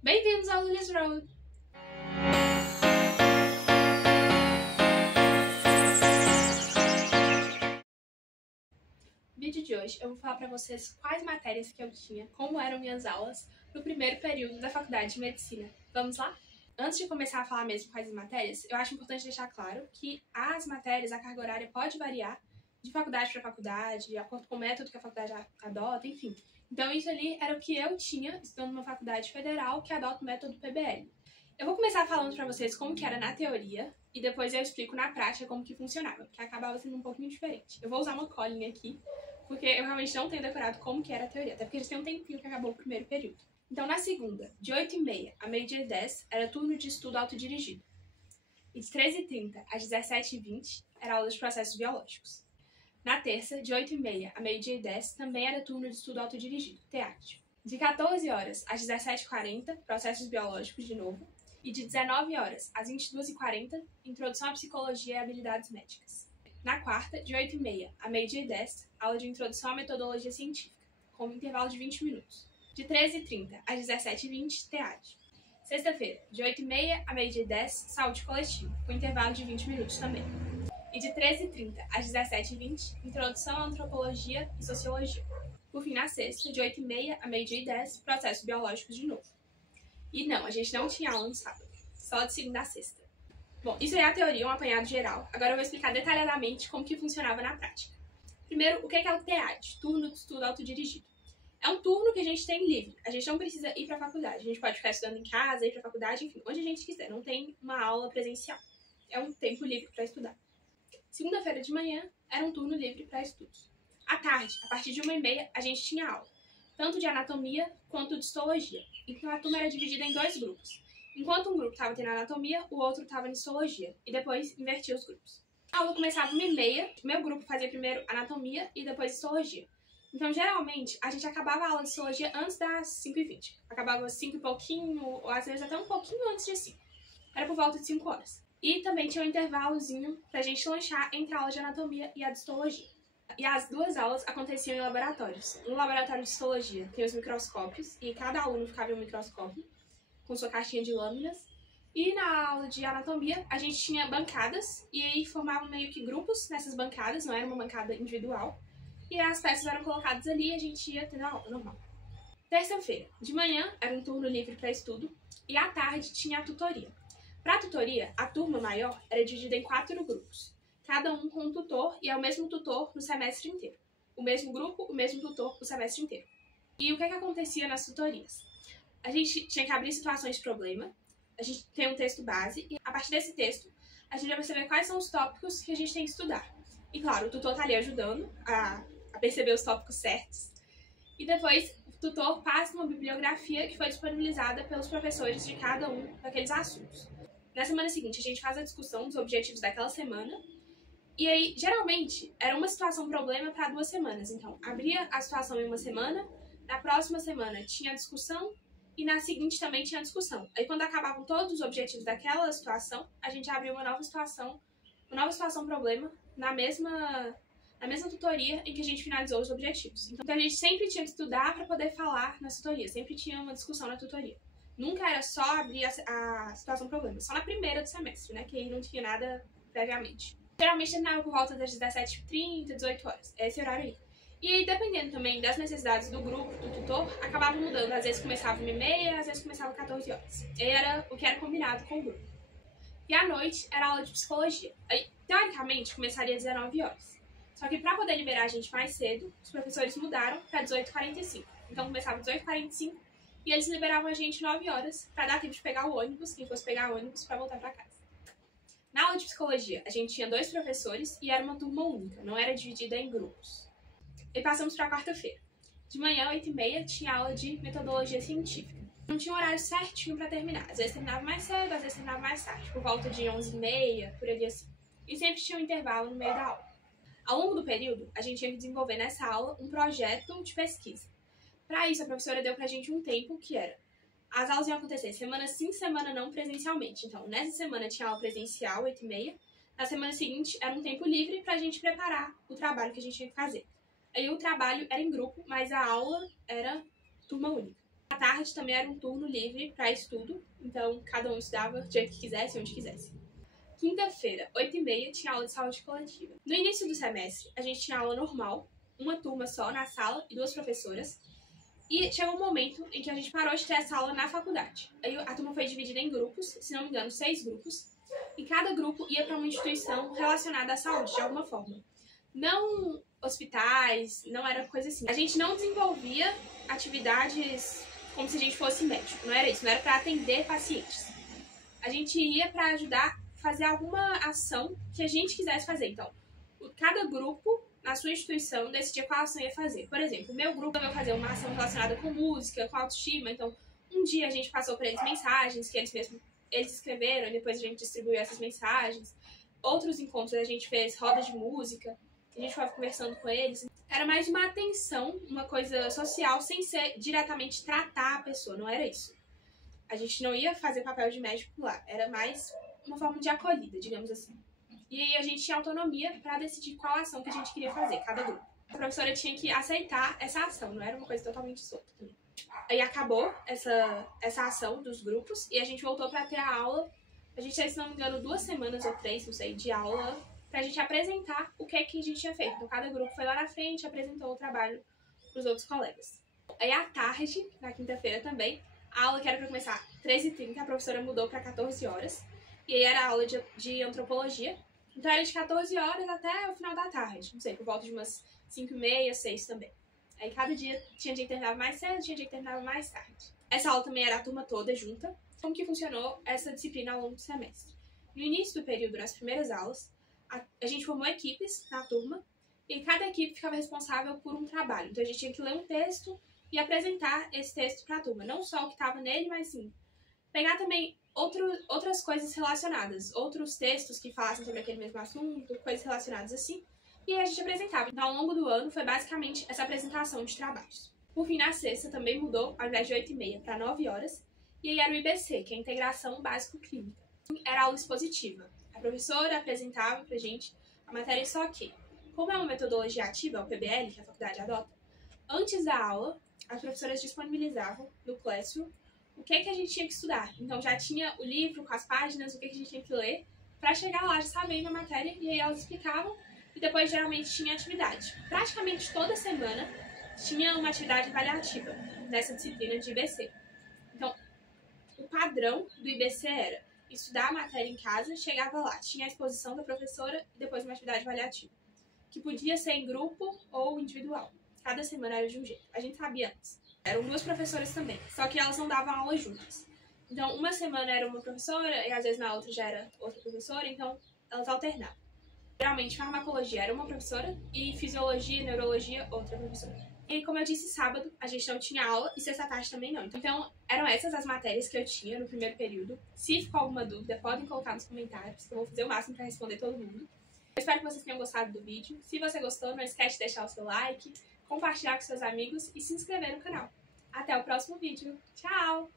Bem-vindos ao Lily's Road! No vídeo de hoje eu vou falar para vocês quais matérias que eu tinha, como eram minhas aulas no primeiro período da faculdade de medicina. Vamos lá? Antes de começar a falar mesmo quais as matérias, eu acho importante deixar claro que as matérias, a carga horária pode variar de faculdade para faculdade, de acordo com o método que a faculdade adota, enfim. Então isso ali era o que eu tinha estudando numa faculdade federal que adota o método PBL. Eu vou começar falando para vocês como que era na teoria e depois eu explico na prática como que funcionava, que acabava sendo um pouquinho diferente. Eu vou usar uma colinha aqui, porque eu realmente não tenho decorado como que era a teoria, até porque a gente tem um tempinho que acabou o primeiro período. Então, na segunda, de 8h30 a meio-dia e 10, era turno de estudo autodirigido. E de 13h30 às 17h20, era aula de processos biológicos. Na terça, de 8h30 a meio-dia e 10, também era turno de estudo autodirigido, TEAD. De 14 horas às 17h40, processos biológicos de novo. E de 19 horas às 22h40, introdução à psicologia e habilidades médicas. Na quarta, de 8h30 a meio-dia e 10, aula de introdução à metodologia científica, com um intervalo de 20 minutos. De 13h30 às 17h20, TEAD. Sexta-feira, de 8h30 a meio-dia e 10, saúde coletiva, com intervalo de 20 minutos também. E de 13h30 às 17h20, introdução à antropologia e sociologia. Por fim, na sexta, de 8h30 a meio-dia e 10, processos biológicos de novo. E não, a gente não tinha aula no sábado, só de segunda a sexta. Bom, isso aí é a teoria, um apanhado geral. Agora eu vou explicar detalhadamente como que funcionava na prática. Primeiro, o que é o TEAD, Turno de Estudo Autodirigido? É um turno que a gente tem livre. A gente não precisa ir para a faculdade. A gente pode ficar estudando em casa, ir para a faculdade, enfim, onde a gente quiser. Não tem uma aula presencial. É um tempo livre para estudar. Segunda-feira de manhã era um turno livre para estudos. À tarde, a partir de 1h30, a gente tinha aula, tanto de anatomia quanto de histologia. Então a turma era dividida em dois grupos. Enquanto um grupo estava tendo anatomia, o outro estava em histologia. E depois invertia os grupos. A aula começava 1h30, meu grupo fazia primeiro anatomia e depois histologia. Então, geralmente, a gente acabava a aula de histologia antes das 5h20. Acabava às 5 e pouquinho, ou às vezes até um pouquinho antes de 5. Era por volta de 5 horas. E também tinha um intervalozinho pra gente lanchar entre a aula de anatomia e a de histologia. E as duas aulas aconteciam em laboratórios. No laboratório de histologia tem os microscópios, e cada aluno ficava em um microscópio, com sua caixinha de lâminas. E na aula de anatomia, a gente tinha bancadas, e aí formavam meio que grupos nessas bancadas, não era uma bancada individual. E as peças eram colocadas ali e a gente ia tendo a aula normal. Terça-feira, de manhã, era um turno livre para estudo, e à tarde tinha a tutoria. Para a tutoria, a turma maior era dividida em 4 grupos, cada um com um tutor, e é o mesmo tutor no semestre inteiro. O mesmo grupo, o mesmo tutor o semestre inteiro. E o que acontecia nas tutorias? A gente tinha que abrir situações de problema, a gente tem um texto base, e a partir desse texto, a gente vai perceber quais são os tópicos que a gente tem que estudar. E claro, o tutor está ali ajudando a perceber os tópicos certos. E depois, o tutor passa uma bibliografia que foi disponibilizada pelos professores de cada um daqueles assuntos. Na semana seguinte, a gente faz a discussão dos objetivos daquela semana. E aí, geralmente, era uma situação-problema para 2 semanas. Então, abria a situação em uma semana, na próxima semana tinha a discussão e na seguinte também tinha a discussão. Aí, quando acabavam todos os objetivos daquela situação, a gente abria uma nova situação-problema na mesma tutoria em que a gente finalizou os objetivos. Então a gente sempre tinha que estudar para poder falar na tutoria, sempre tinha uma discussão na tutoria. Nunca era só abrir a situação-problema, só na primeira do semestre, né, que aí não tinha nada previamente. Geralmente terminava por volta das 17h30, 18 horas, é esse horário aí. E aí, dependendo também das necessidades do grupo, do tutor, acabava mudando. Às vezes começava 1h30, às vezes começava 14 horas. Era o que era combinado com o grupo. E à noite era aula de psicologia. Aí, teoricamente, começaria às 19 horas. Só que para poder liberar a gente mais cedo, os professores mudaram para 18h45. Então começava às 18h45 e eles liberavam a gente 9 horas para dar tempo de pegar o ônibus, quem fosse pegar o ônibus, para voltar para casa. Na aula de psicologia, a gente tinha 2 professores e era uma turma única, não era dividida em grupos. E passamos para a quarta-feira. De manhã, 8h30, tinha aula de metodologia científica. Não tinha um horário certinho para terminar. Às vezes terminava mais cedo, às vezes terminava mais tarde, por volta de 11h30, por ali assim. E sempre tinha um intervalo no meio da aula. Ao longo do período, a gente tinha que desenvolver nessa aula um projeto de pesquisa. Para isso, a professora deu pra gente um tempo que era: as aulas iam acontecer semana sim, semana não, presencialmente. Então, nessa semana tinha aula presencial, 8h30. Na semana seguinte, era um tempo livre pra gente preparar o trabalho que a gente tinha que fazer. Aí o trabalho era em grupo, mas a aula era turma única. À tarde também era um turno livre para estudo, então cada um estudava o dia que quisesse, onde quisesse. Quinta-feira, 8h30, tinha aula de saúde coletiva. No início do semestre, a gente tinha aula normal, uma turma só na sala e 2 professoras. E chegou um momento em que a gente parou de ter essa aula na faculdade. Aí a turma foi dividida em grupos, se não me engano, 6 grupos. E cada grupo ia para uma instituição relacionada à saúde, de alguma forma. Não hospitais, não era coisa assim. A gente não desenvolvia atividades como se a gente fosse médico, não era isso, não era para atender pacientes. A gente ia para ajudar a fazer alguma ação que a gente quisesse fazer. Então, cada grupo na sua instituição decidia qual ação ia fazer. Por exemplo, o meu grupo ia fazer uma ação relacionada com música, com autoestima. Então, um dia a gente passou para eles mensagens que eles escreveram e depois a gente distribuiu essas mensagens. Outros encontros a gente fez rodas de música, a gente ficava conversando com eles. Era mais uma atenção, uma coisa social, sem ser diretamente tratar a pessoa, não era isso. A gente não ia fazer papel de médico lá, era mais uma forma de acolhida, digamos assim. E aí a gente tinha autonomia para decidir qual ação que a gente queria fazer, cada grupo. A professora tinha que aceitar essa ação, não era uma coisa totalmente solta também. Aí acabou essa ação dos grupos e a gente voltou para ter a aula. A gente teve, se não me engano, 2 semanas ou 3, não sei, de aula pra gente apresentar o que a gente tinha feito. Então cada grupo foi lá na frente e apresentou o trabalho pros outros colegas. Aí à tarde, na quinta-feira também, a aula que era pra começar 13h30, a professora mudou pra 14 horas. E aí era a aula de antropologia. Então era de 14 horas até o final da tarde. Não sei, por volta de umas 5h30, 6 também. Aí cada dia tinha dia que terminava mais cedo, tinha dia que terminava mais tarde. Essa aula também era a turma toda junta. Como que funcionou essa disciplina ao longo do semestre? No início do período, nas primeiras aulas, a gente formou equipes na turma e cada equipe ficava responsável por um trabalho. Então a gente tinha que ler um texto e apresentar esse texto para a turma. Não só o que estava nele, mas sim pegar também outras coisas relacionadas, outros textos que falassem sobre aquele mesmo assunto, coisas relacionadas assim, e aí a gente apresentava. Então, ao longo do ano, foi basicamente essa apresentação de trabalhos. Por fim, na sexta, também mudou, ao invés de 8h30 para 9 horas, e aí era o IBC, que é a Integração Básico-Clínica. Era aula expositiva. A professora apresentava pra gente a matéria, só que, como é uma metodologia ativa, o PBL, que a faculdade adota, antes da aula, as professoras disponibilizavam no Classroom o que a gente tinha que estudar. Então já tinha o livro com as páginas, o que a gente tinha que ler, para chegar lá já sabendo a matéria, e aí elas explicavam, e depois geralmente tinha atividade. Praticamente toda semana tinha uma atividade avaliativa nessa disciplina de IBC. Então, o padrão do IBC era estudar a matéria em casa, chegava lá, tinha a exposição da professora e depois uma atividade avaliativa, que podia ser em grupo ou individual. Cada semana era de um jeito. A gente sabia antes. Eram 2 professoras também, só que elas não davam aula juntas. Então, uma semana era uma professora e às vezes na outra já era outra professora, então elas alternavam. Geralmente, farmacologia era uma professora e fisiologia e neurologia outra professora. E como eu disse, sábado a gente não tinha aula e sexta-tarde também não. Então, eram essas as matérias que eu tinha no primeiro período. Se ficou alguma dúvida, podem colocar nos comentários, que eu vou fazer o máximo para responder todo mundo. Eu espero que vocês tenham gostado do vídeo. Se você gostou, não esquece de deixar o seu like, compartilhar com seus amigos e se inscrever no canal. Até o próximo vídeo. Tchau!